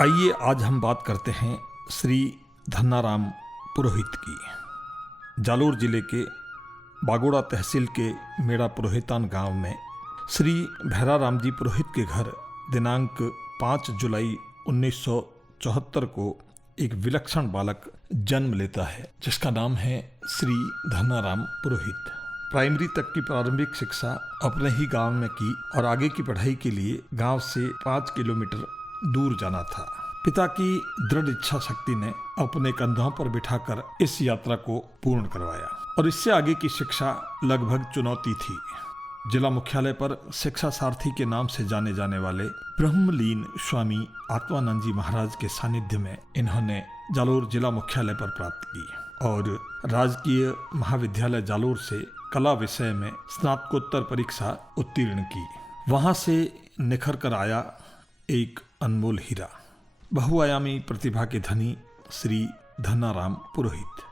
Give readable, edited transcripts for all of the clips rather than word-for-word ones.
आइए आज हम बात करते हैं श्री धन्नाराम पुरोहित की। जालोर जिले के बागोड़ा तहसील के मेड़ा पुरोहितान गांव में श्री भैराराम जी पुरोहित के घर दिनांक 5 जुलाई 1974 को एक विलक्षण बालक जन्म लेता है, जिसका नाम है श्री धन्नाराम पुरोहित। प्राइमरी तक की प्रारंभिक शिक्षा अपने ही गांव में की और आगे की पढ़ाई के लिए गांव से 5 किलोमीटर दूर जाना था। पिता की दृढ़ इच्छा शक्ति ने अपने कंधों पर बिठाकर इस यात्रा को पूर्ण करवाया और इससे आगे की शिक्षा लगभग चुनौती थी। जिला मुख्यालय पर शिक्षा सारथी के नाम से जाने जाने वाले ब्रह्मलीन स्वामी आत्मानंद जी महाराज के सानिध्य में इन्होंने जालोर जिला मुख्यालय पर प्राप्त की और राजकीय महाविद्यालय जालोर से कला विषय में स्नातकोत्तर परीक्षा उत्तीर्ण की। वहां से निखर कर आया एक अनमोल हीरा, बहुआयामी प्रतिभा के धनी श्री धन्नाराम पुरोहित।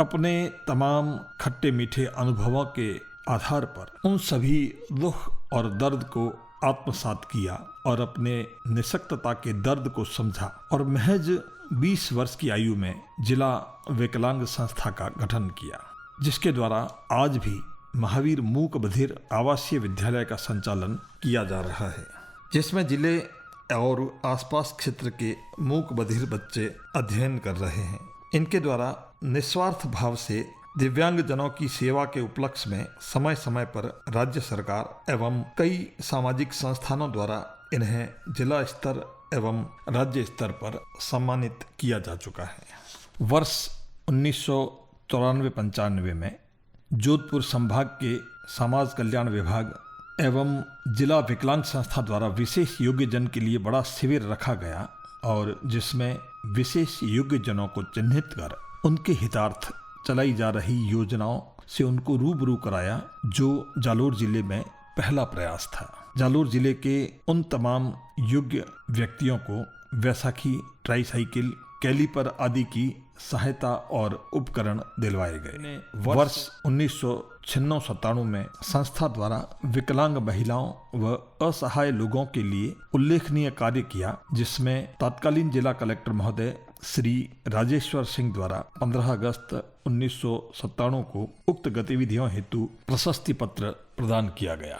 अपने तमाम खट्टे मीठे अनुभवों के आधार पर उन सभी दुख और दर्द को आत्मसात किया और अपने निःशक्तता के दर्द को समझा और महज 20 वर्ष की आयु में जिला विकलांग संस्था का गठन किया, जिसके द्वारा आज भी महावीर मूक बधिर आवासीय विद्यालय का संचालन किया जा रहा है, जिसमें जिले और आसपास क्षेत्र के मूक बधिर बच्चे अध्ययन कर रहे हैं। इनके द्वारा निस्वार्थ भाव से दिव्यांग जनों की सेवा के उपलक्ष्य में समय समय पर राज्य सरकार एवं कई सामाजिक संस्थानों द्वारा इन्हें जिला स्तर एवं राज्य स्तर पर सम्मानित किया जा चुका है। वर्ष 1994-95 में जोधपुर संभाग के समाज कल्याण विभाग एवं जिला विकलांग संस्था द्वारा विशेष योग्य जन के लिए बड़ा शिविर रखा गया और जिसमें विशेष योग्य जनों को चिन्हित कर उनके हितार्थ चलाई जा रही योजनाओं से उनको रूबरू कराया, जो जालोर जिले में पहला प्रयास था। जालोर जिले के उन तमाम योग्य व्यक्तियों को वैसाखी, ट्राईसाइकिल, कैलीपर आदि की सहायता और उपकरण दिलवाए गए। वर्ष 1996-97 में संस्था द्वारा विकलांग महिलाओं व असहाय लोगों के लिए उल्लेखनीय कार्य किया, जिसमें तत्कालीन जिला कलेक्टर महोदय श्री राजेश्वर सिंह द्वारा 15 अगस्त 1997 को उक्त गतिविधियों हेतु प्रशस्ति पत्र प्रदान किया गया।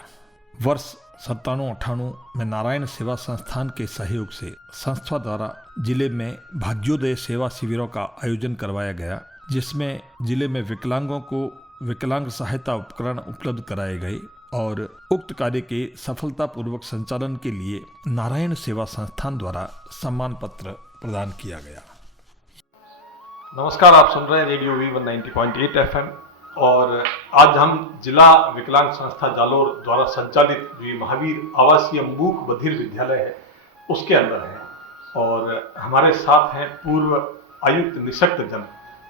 वर्ष 97-98 में नारायण सेवा संस्थान के सहयोग से संस्था द्वारा जिले में भाग्योदय सेवा शिविरों का आयोजन करवाया गया, जिसमें जिले में विकलांगों को विकलांग सहायता उपकरण उपलब्ध कराए गए और उक्त कार्य के सफलतापूर्वक संचालन के लिए नारायण सेवा संस्थान द्वारा सम्मान पत्र प्रदान किया गया। नमस्कार, आप सुन रहे हैं रेडियो V1 90.8 FM और आज हम जिला विकलांग संस्था जालोर द्वारा संचालित जो महावीर आवासीय मूक बधिर विद्यालय है उसके अंदर हैं और हमारे साथ हैं पूर्व आयुक्त निःशक्त जन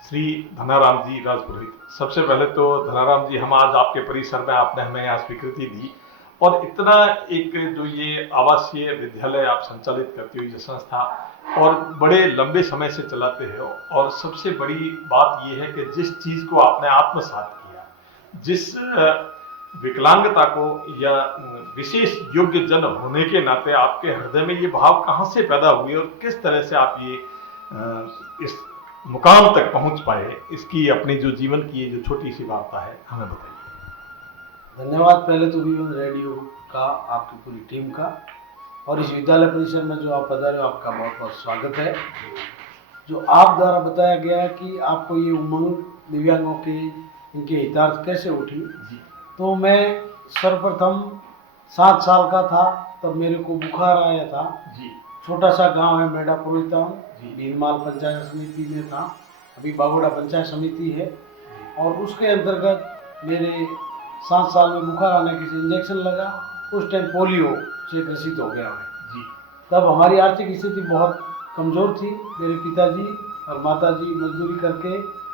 श्री धन्नाराम जी राजपुरोहित। सबसे पहले तो धन्नाराम जी, हम आज आपके परिसर में आपने हमें यहाँ स्वीकृति दी और इतना एक जो ये आवासीय विद्यालय आप संचालित करते हो ये संस्था और बड़े लंबे समय से चलाते हो, और सबसे बड़ी बात ये है कि जिस चीज़ को आपने आत्मसात किया, जिस विकलांगता को या विशेष योग्य जन होने के नाते आपके हृदय में ये भाव कहाँ से पैदा हुए और किस तरह से आप ये इस मुकाम तक पहुँच पाए, इसकी अपनी जो जीवन की जो छोटी सी वार्ता है हमें बताइए। धन्यवाद पहले तो V1 रेडियो का, आपकी पूरी टीम का, और इस विद्यालय परिसर में जो आप पधारे हो आपका बहुत बहुत स्वागत है। जो आप द्वारा बताया गया है कि आपको ये उमंग दिव्यांगों के इनके हितार्थ कैसे उठी, तो मैं सर्वप्रथम 7 साल का था तब मेरे को बुखार आया था। छोटा सा गांव है मेड़ा पुरोहितान, भीनमाल पंचायत समिति में था, अभी बागोड़ा पंचायत समिति है, और उसके अंतर्गत मेरे 7 साल में बुखार आने के से इंजेक्शन लगा। उस टाइम पोलियो से ग्रसित हो गया मैं। तब हमारी आर्थिक स्थिति बहुत कमज़ोर थी। मेरे पिताजी और माताजी मजदूरी करके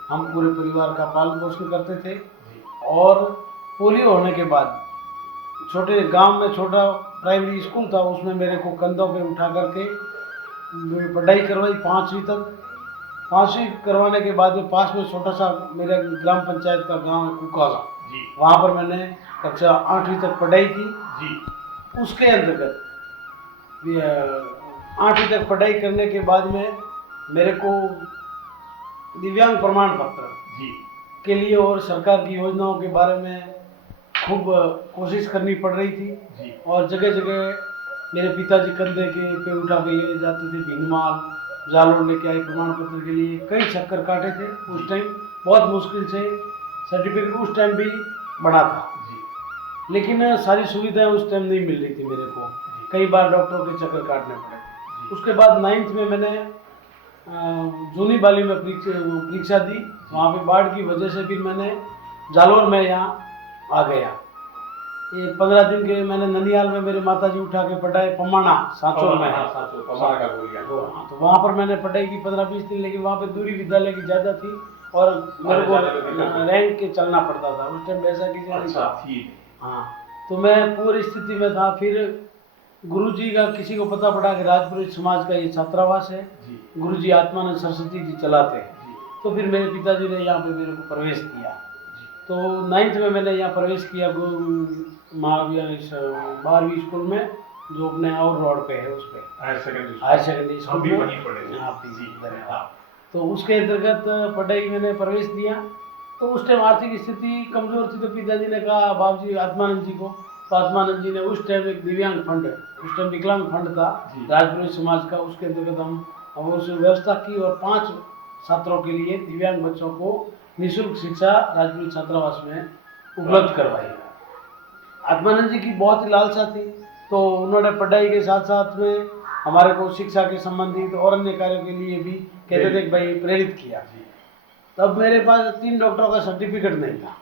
हम पूरे परिवार का पालन पोषण करते थे, और पोलियो होने के बाद छोटे गांव में छोटा प्राइमरी स्कूल था, उसमें मेरे को कंधों पे उठा करके पढ़ाई करवाई 5वीं तक। 5वीं करवाने के बाद में पास में छोटा सा मेरे ग्राम पंचायत का गांव है कुकाला, वहाँ पर मैंने कक्षा 8वीं तक पढ़ाई की। उसके अंतर्गत 8वीं तक पढ़ाई करने के बाद में मेरे को दिव्यांग प्रमाण पत्र जी के लिए और सरकार की योजनाओं के बारे में खूब कोशिश करनी पड़ रही थी। जी और जगह जगह मेरे पिताजी कंधे के पे उठा के ले जाते थे, भीनमाल जालोर लेके आए प्रमाण पत्र के लिए, कई चक्कर काटे थे। उस टाइम बहुत मुश्किल से सर्टिफिकेट उस टाइम भी बना था, जी लेकिन सारी सुविधाएं उस टाइम नहीं मिल रही थी मेरे को, कई बार डॉक्टरों के चक्कर काटने पड़े थे। उसके बाद 9th में मैंने जूनी बाली में परीक्षा दी, वहाँ पे बाढ़ की वजह से फिर मैंने जालोर में यहाँ आ गया। ये 15 दिन के मैंने ननियाल में मेरे माताजी उठा के पढ़ाए, पमाना सांचौर में है। पमाना का बोलिया। हाँ, तो वहाँ पर मैंने पढ़ाई की 15-20 दिन, लेकिन वहाँ पे दूरी विद्यालय की ज़्यादा थी और मेरे को रैंक के चलना पड़ता था। उस टाइम ऐसा किसी नहीं था। हाँ, तो मैं पूरी स्थिति में था। फिर गुरुजी का किसी को पता पड़ा कि राजपुरोहित समाज का ये छात्रावास है, गुरुजी आत्मानंद सरस्वती जी चलाते हैं। तो फिर मेरे पिताजी ने यहाँ पे मेरे को प्रवेश दिया। तो 9th में मैंने यहाँ प्रवेश किया 12वीं स्कूल में, जो अपने और रोड पे है, उस पे हायर सेकेंडरी स्कूल में। यहाँ पे तो उसके अंतर्गत पढ़ाई मैंने प्रवेश दिया। तो उस टाइम आर्थिक स्थिति कमजोर थी, तो पिताजी ने कहा बाबू जी आत्मानंद जी को, तो आत्मानंद जी ने उस टाइम एक दिव्यांग फंड, उस टाइम विकलांग फंड था राजपुरोहित समाज का, उसके अंतर्गत हम उसमें व्यवस्था की और 5 छात्रों के लिए, दिव्यांग बच्चों को निःशुल्क शिक्षा राजपुरोहित छात्रावास में उपलब्ध करवाई। आत्मानंद जी की बहुत ही लालसा थी, तो उन्होंने पढ़ाई के साथ साथ में हमारे को शिक्षा के संबंधित और अन्य कार्यों के लिए भी कहते थे भाई प्रेरित किया। तब मेरे पास 3 डॉक्टरों का सर्टिफिकेट नहीं था,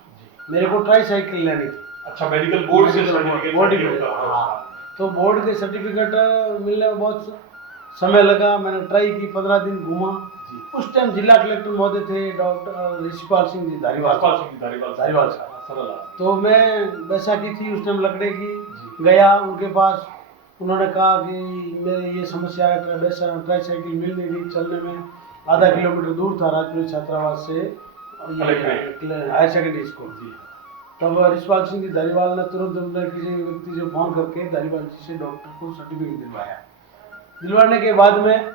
मेरे को ट्राईसाइकिल लेनी थी। अच्छा, मेडिकल बोर्ड से सर्टिफिकेट तो बोर्ड के सर्टिफिकेट मिलने में बहुत समय लगा। मैंने ट्राई की, 15 दिन घूमा। उस टाइम जिला कलेक्टर महोदय थे डॉक्टर ऋषिपाल सिंह जी धारीवाल साहब। तो मैं बैसाखी थी उस टाइम लकड़े की, गया उनके पास। उन्होंने कहा कि मेरे ये समस्या है, ट्राईसाइकिल मिल नहीं रही, चलने में आधा किलोमीटर दूर था राजपुरोहित छात्रावास से हायर सेकेंडरी स्कूल। तब ऋषिपाल सिंह जी धारीवाल ने तुरंत किसी व्यक्ति से फोन करके धारीवाल जी से डॉक्टर को सर्टिफिकेट दिलवाया। दिलवाने के बाद में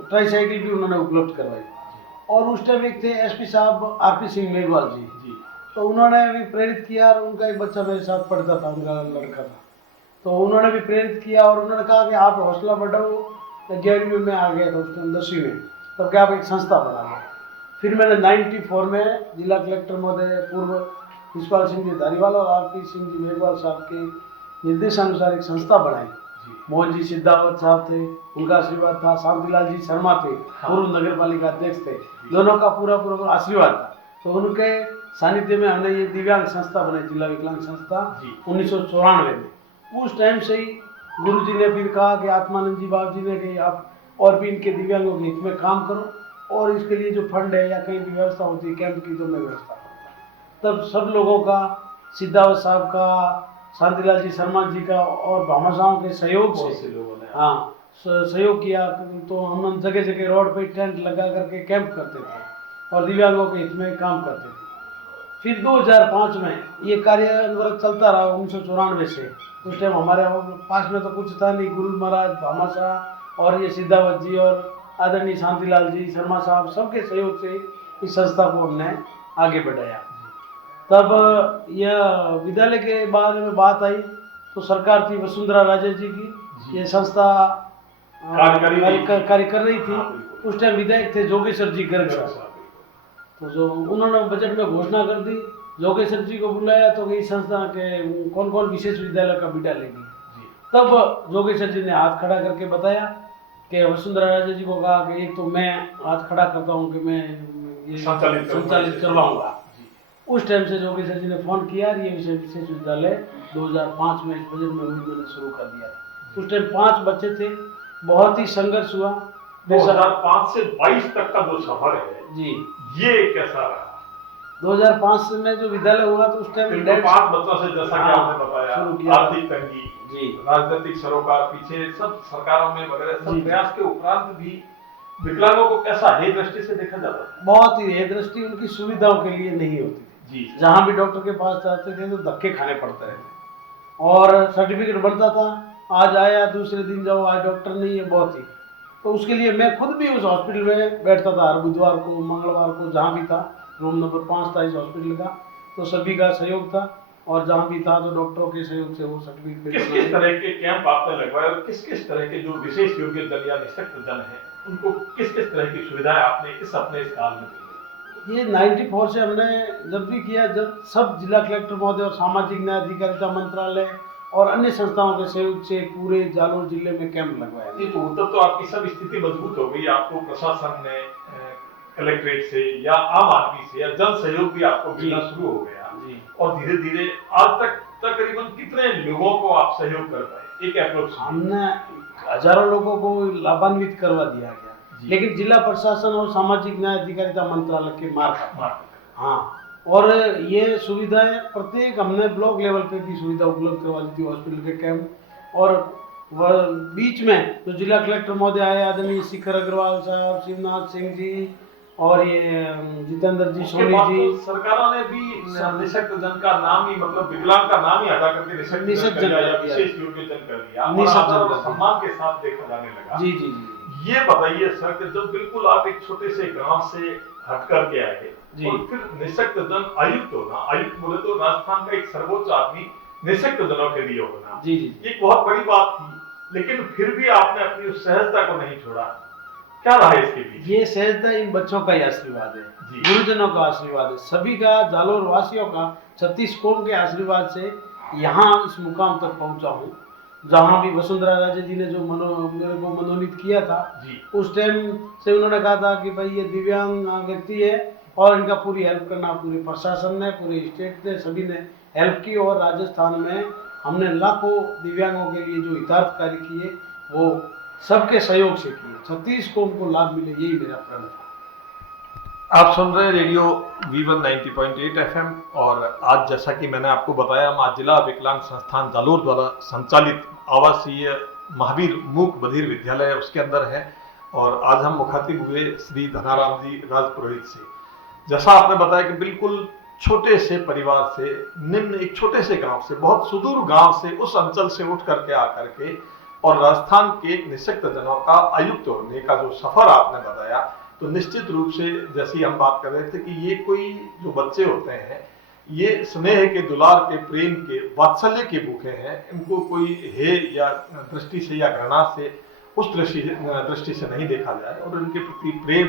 ट्राईसाइकिल भी उन्होंने उपलब्ध करवाई। और उस टाइम एक थे एसपी साहब आरपी सिंह मेघवाल जी, तो उन्होंने भी प्रेरित किया। और उनका एक बच्चा मेरे साथ पढ़ता था, उनका लड़का था, तो उन्होंने भी प्रेरित किया और उन्होंने कहा कि आप हौसला बढ़ाओ। 11वीं में आ गया था उस टाइम, 10वीं में, तब क्या आप एक संस्था बना लो। फिर मैंने 94 में जिला कलेक्टर महोदय पूर्व ऋषिपाल सिंह जी धारीवाल और आरपी सिंह जी मेघवाल साहब के निर्देशानुसार एक संस्था बनाई। मोहन जी सिद्धावत साहब थे, उनका आशीर्वाद था। शांतिलाल जी शर्मा थे, पूर्व नगर पालिका अध्यक्ष थे, दोनों का पूरा आशीर्वाद था। तो उनके सानिध्य में हमने ये दिव्यांग संस्था बनाई, जिला विकलांग संस्था 1994 में। उस टाइम से ही गुरु जी ने फिर कहा कि आत्मानंद जी बाबू जी ने कि आप और भी इनके दिव्यांगों के हित में काम करो, और इसके लिए जो फंड है या कहीं भी व्यवस्था होती है कैंप की, तो मैं व्यवस्था करूँगा। तब सब लोगों का, सिद्धावत साहब का, शांतिलाल जी शर्मा जी का और भामाशाहों के सहयोग से सहयोग किया। तो हम जगह जगह रोड पे टेंट लगा करके कैंप करते थे और दिव्यांगों के हित में काम करते थे। फिर 2005 में ये कार्य चलता रहा 1994 से। उस टाइम हमारे पास में तो कुछ था नहीं, गुरु महाराज, भामाशाह और ये सिद्धावत जी और आदरणीय शांतिलाल जी शर्मा साहब, सबके सहयोग से इस संस्था को हमने आगे बढ़ाया। तब यह विद्यालय के बारे में बात आई तो सरकार थी वसुंधरा राजे जी की, ये संस्था कार्य कर रही थी। उस टाइम विधायक थे जोगेश्वर जी गर्ग साहब, तो जो उन्होंने बजट में घोषणा कर दी, जोगेश्वर जी को बुलाया तो इस संस्था के कौन कौन विशेष विद्यालय का बीटा लेगी। तब जोगेश्वर जी ने हाथ खड़ा करके बताया कि वसुंधरा राजे जी को कहा कि एक तो मैं हाथ खड़ा करता हूँ कि मैं ये संचालित करवाऊंगा। उस टाइम से जोगेश्वर जी ने फोन किया, ये विशेष विद्यालय 2005 में इस बजट में उन्होंने शुरू कर दिया। उस टाइम 5 बच्चे थे, बहुत ही संघर्ष हुआ। 2005 से 22 तक का जो सफर है जी, ये कैसा रहा? 2005 में जो विद्यालय हुआ तो उस टाइम 5 बच्चों से, जैसा कि आपने बताया, आर्थिक तंगी जी, राजनीतिक सरोकार पीछे, सब सरकारों में वगैरह सब प्रयास के उपरांत भी विकलांगों को कैसा हे दृष्टि से देखा जाता है? बहुत ही हे दृष्टि उनकी सुविधाओं के लिए नहीं होती थी। जहाँ भी डॉक्टर के पास जाते थे तो धक्के खाने पड़ते रहे, और सर्टिफिकेट बनता था आज आया दूसरे दिन जाओ, आज डॉक्टर नहीं है, बहुत ही। तो उसके लिए मैं खुद भी उस हॉस्पिटल में बैठता था, हर बुधवार को, मंगलवार को, जहाँ भी था। रूम नंबर 5 था इस हॉस्पिटल का, तो सभी का सहयोग था, और जहाँ भी था तो डॉक्टरों के सहयोग से वो सर्टिफिकेट। किस किस तरह के कैंप आपने लगवाए और किस किस तरह के जो विशेष योग्य जन या निःशक्त जन है उनको किस किस तरह की सुविधाएं आपने अपने इस काल में दी? ये 94 से हमने जब भी किया, जब सब जिला कलेक्टर महोदय और सामाजिक न्याय अधिकारिता मंत्रालय और अन्य संस्थाओं के सहयोग से पूरे जालोर जिले में कैंप लगवाया। नहीं तो तब तो आपकी सब स्थिति मजबूत हो गई, आपको प्रशासन ने कलेक्ट्रेट से या आम आदमी से या जन सहयोग भी आपको मिलना शुरू हो गया जी। और धीरे धीरे आज तक तकरीबन कितने लोगों को आप सहयोग कर पाए? एक अप्रोक्स हमने हजारों लोगों को लाभान्वित करवा दिया गया, लेकिन जिला प्रशासन और सामाजिक न्याय अधिकारिता मंत्रालय के मार्फत। हाँ, और ये सुविधाएं प्रत्येक हमने ब्लॉक लेवल पे भी सुविधा उपलब्ध करवा दी थी हॉस्पिटल के कैंप। और बीच में जो जिला कलेक्टर महोदय आए, आदरणीय शिखर अग्रवाल साहब, शिवनाथ सिंह जी और ये जितेंद्र जी, सोनी जी, तो सरकारों ने भी निःशक्त जन का नाम ही, मतलब विकलांग का नाम ही हटा करके निःशक्त जन या विशेष योग्य जन कर दिया और सम्मान के साथ देखा जाने लगा। जी जी जी। ये बताइए सर कि जब बिल्कुल आप एक छोटे से गांव से हट करके आए और फिर निःशक्त जन आयुक्त होना, आयुक्त बोले तो राजस्थान का एक सर्वोच्च आदमी निःशक्त जनों के लिए होना, जी जी, एक बहुत बड़ी बात थी। लेकिन फिर भी आपने अपनी उस सहजता को नहीं छोड़ा, क्या रहा इसके पीछे? ये सहजता इन बच्चों का ही आशीर्वाद है, गुरुजनों का आशीर्वाद है, सभी का, जालोर वासियों का, 36 कौम के आशीर्वाद से यहाँ इस मुकाम तक पहुँचा हूँ। जहाँ भी वसुंधरा राजे जी ने जो मेरे को मनोनीत किया था, उस टाइम से उन्होंने कहा था कि भाई ये दिव्यांग व्यक्ति है और इनका पूरी हेल्प करना। पूरे प्रशासन ने, पूरे स्टेट ने, सभी ने हेल्प की और राजस्थान में हमने लाखों दिव्यांगों के लिए जो हितार्थ कार्य किए वो सबके सहयोग से किए। 36 कौम को लाभ मिले, यही मेरा प्रण था। आप सुन रहे हैं रेडियो V1 90.8 FM और आज जैसा कि मैंने आपको बताया, हम आज जिला विकलांग संस्थान जालोर द्वारा संचालित आवासीय महावीर मूक बधिर विद्यालय उसके अंदर है और आज हम मुखातिब हुए श्री धनाराम जी राजपुरोहित से। जैसा आपने बताया कि बिल्कुल छोटे से परिवार से, निम्न एक छोटे से गांव से, बहुत सुदूर गांव से, उस अंचल से उठ करके आकर के और राजस्थान के निःशक्त जनों का आयुक्त होने का जो सफर आपने बताया, तो निश्चित रूप से जैसी हम बात कर रहे थे कि ये कोई जो बच्चे होते हैं ये स्नेह के, दुलार के, प्रेम के, वात्सल्य के भूखे हैं। इनको कोई हे या दृष्टि से या घृणा से, उस दृष्टि से नहीं देखा जाए और उनके प्रति प्रेम,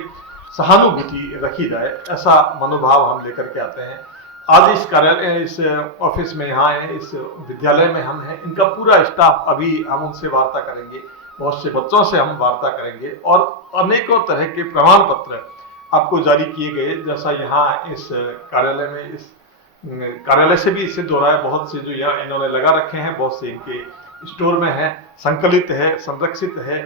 सहानुभूति रखी जाए, ऐसा मनोभाव हम लेकर के आते हैं। आज इस कार्यालय, इस ऑफिस में यहाँ है, इस विद्यालय में हम हैं, इनका पूरा स्टाफ, अभी हम उनसे वार्ता करेंगे, बहुत से बच्चों से हम वार्ता करेंगे और अनेकों तरह के प्रमाण पत्र आपको जारी किए गए। जैसा यहाँ इस कार्यालय में, इस कार्यालय से भी सिद्ध हो रहा है, बहुत से जो यहाँ इन्होंने लगा रखे हैं, बहुत से इनके स्टोर में है, संकलित है, संरक्षित है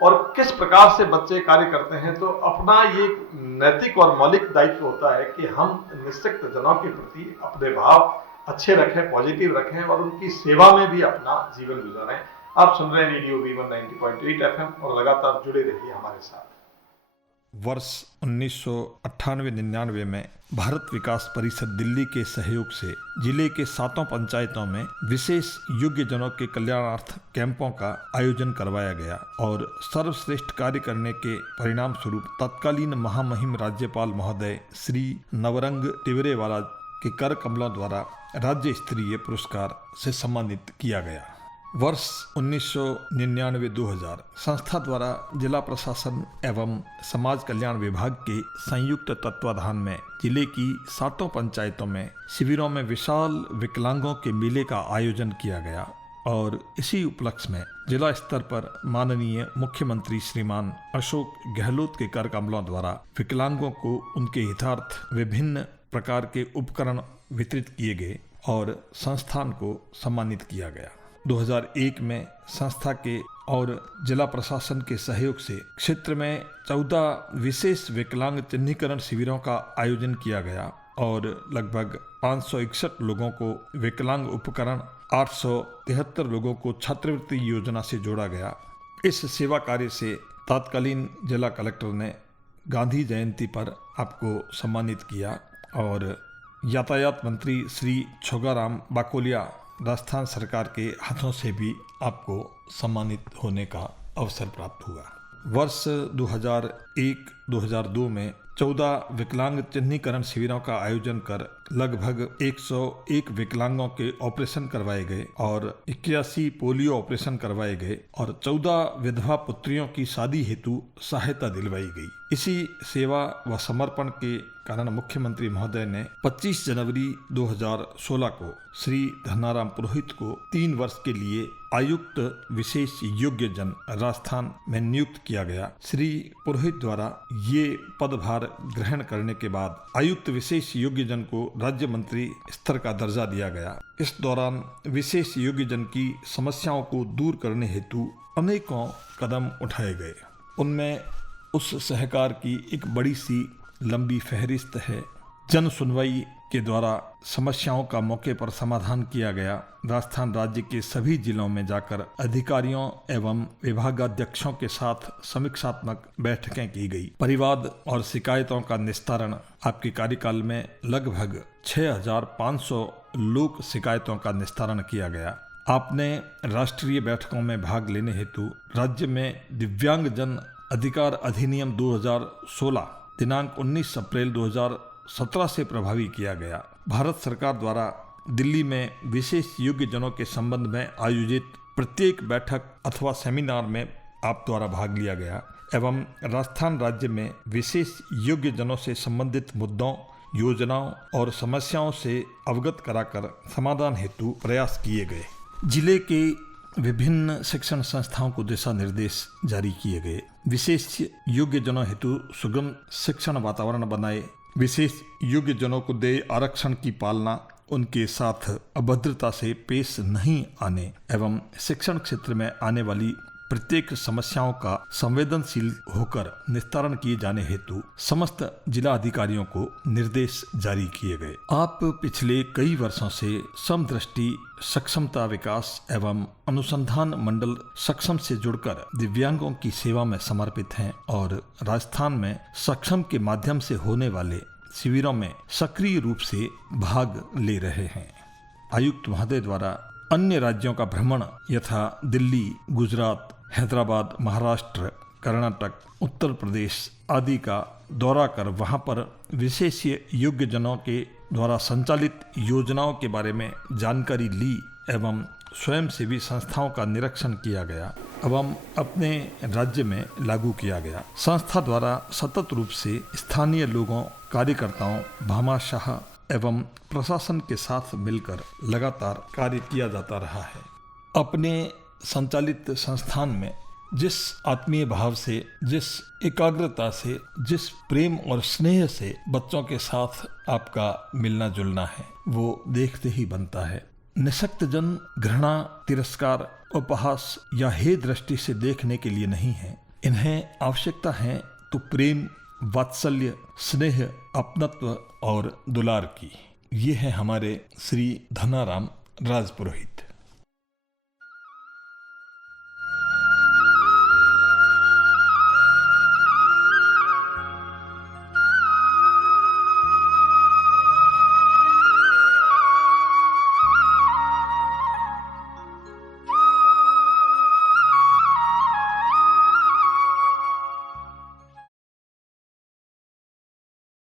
और किस प्रकार से बच्चे कार्य करते हैं। तो अपना ये नैतिक और मौलिक दायित्व होता है कि हम निःशक्त जनों के प्रति अपने भाव अच्छे रखें, पॉजिटिव रखें और उनकी सेवा में भी अपना जीवन गुजारें। आप सुन रहे हैं रेडियो V1 90.8 FM और लगातार जुड़े रहिए हमारे साथ। वर्ष 1998-99 में भारत विकास परिषद दिल्ली के सहयोग से जिले के 7 पंचायतों में विशेष योग्य जनों के कल्याणार्थ कैंपों का आयोजन करवाया गया और सर्वश्रेष्ठ कार्य करने के परिणाम स्वरूप तत्कालीन महामहिम राज्यपाल महोदय श्री नवरंग टिवरेवाला के कर कमलों द्वारा राज्य स्तरीय पुरस्कार से सम्मानित किया गया। वर्ष 1999-2000 संस्था द्वारा जिला प्रशासन एवं समाज कल्याण विभाग के संयुक्त तत्वाधान में जिले की 7 पंचायतों में शिविरों में विशाल विकलांगों के मेले का आयोजन किया गया और इसी उपलक्ष्य में जिला स्तर पर माननीय मुख्यमंत्री श्रीमान अशोक गहलोत के कर कमलों द्वारा विकलांगों को उनके हितार्थ विभिन्न प्रकार के उपकरण वितरित किए गए और संस्थान को सम्मानित किया गया। 2001 में संस्था के और जिला प्रशासन के सहयोग से क्षेत्र में 14 विशेष विकलांग चिन्हीकरण शिविरों का आयोजन किया गया और लगभग 561 लोगों को विकलांग उपकरण, 873 लोगों को छात्रवृत्ति योजना से जोड़ा गया। इस सेवा कार्य से तत्कालीन जिला कलेक्टर ने गांधी जयंती पर आपको सम्मानित किया और यातायात मंत्री श्री छोगाराम बाकोलिया राजस्थान सरकार के हाथों से भी आपको सम्मानित होने का अवसर प्राप्त हुआ। वर्ष 2001-2002 में 14 विकलांग चिन्हीकरण शिविरों का आयोजन कर लगभग 101 विकलांगों के ऑपरेशन करवाए गए और 81 पोलियो ऑपरेशन करवाए गए और 14 विधवा पुत्रियों की शादी हेतु सहायता दिलवाई गई। इसी सेवा व समर्पण के कारण मुख्यमंत्री महोदय ने 25 जनवरी 2016 को श्री धन्नाराम पुरोहित को 3 वर्ष के लिए आयुक्त विशेष योग्य जन राजस्थान में नियुक्त किया गया। श्री पुरोहित द्वारा ये पदभार ग्रहण करने के बाद आयुक्त विशेष योग्य जन को राज्य मंत्री स्तर का दर्जा दिया गया। इस दौरान विशेष योग्य जन की समस्याओं को दूर करने हेतु अनेकों कदम उठाए गए। उनमें उस सहकार की एक बड़ी सी लंबी फहरिस्त है। जन सुनवाई के द्वारा समस्याओं का मौके पर समाधान किया गया। राजस्थान राज्य के सभी जिलों में जाकर अधिकारियों एवं विभागाध्यक्षों के साथ समीक्षात्मक बैठकें की गई। परिवाद और शिकायतों का निस्तारण आपके कार्यकाल में लगभग 6500 लोक शिकायतों का निस्तारण किया गया। आपने राष्ट्रीय बैठकों में भाग लेने हेतु राज्य में दिव्यांग जन अधिकार अधिनियम 2016 दिनांक 19 अप्रैल 2017 से प्रभावी किया गया। भारत सरकार द्वारा दिल्ली में विशेष योग्य जनों के संबंध में आयोजित प्रत्येक बैठक अथवा सेमिनार में आप द्वारा भाग लिया गया एवं राजस्थान राज्य में विशेष योग्य जनों से संबंधित मुद्दों, योजनाओं और समस्याओं से अवगत कराकर समाधान हेतु प्रयास किए गए। जिले के विभिन्न शिक्षण संस्थाओं को दिशा निर्देश जारी किए गए। विशेष योग्य जनों हेतु सुगम शिक्षण वातावरण बनाए। विशेष योग्य जनों को देय आरक्षण की पालना, उनके साथ अभद्रता से पेश नहीं आने एवं शिक्षण क्षेत्र में आने वाली प्रत्येक समस्याओं का संवेदनशील होकर निस्तारण किए जाने हेतु समस्त जिला अधिकारियों को निर्देश जारी किए गए। आप पिछले कई वर्षों से समदृष्टि सक्षमता विकास एवं अनुसंधान मंडल सक्षम से जुड़कर दिव्यांगों की सेवा में समर्पित हैं और राजस्थान में सक्षम के माध्यम से होने वाले शिविरों में सक्रिय रूप से भाग ले रहे हैं। आयुक्त महोदय द्वारा अन्य राज्यों का भ्रमण यथा दिल्ली, गुजरात, हैदराबाद, महाराष्ट्र, कर्नाटक, उत्तर प्रदेश आदि का दौरा कर वहां पर विशेष योग्य जनों के द्वारा संचालित योजनाओं के बारे में जानकारी ली एवं स्वयंसेवी संस्थाओं का निरीक्षण किया गया एवं अपने राज्य में लागू किया गया। संस्था द्वारा सतत रूप से स्थानीय लोगों, कार्यकर्ताओं, भामाशाह एवं प्रशासन के साथ मिलकर लगातार कार्य किया जाता रहा है। अपने संचालित संस्थान में जिस आत्मीय भाव से, जिस एकाग्रता से, जिस प्रेम और स्नेह से बच्चों के साथ आपका मिलना जुलना है वो देखते ही बनता है। निशक्त जन घृणा, तिरस्कार, उपहास या हे दृष्टि से देखने के लिए नहीं है। इन्हें आवश्यकता है तो प्रेम, वात्सल्य, स्नेह, अपनत्व और दुलार की। ये है हमारे श्री धन्नाराम राजपुरोहित।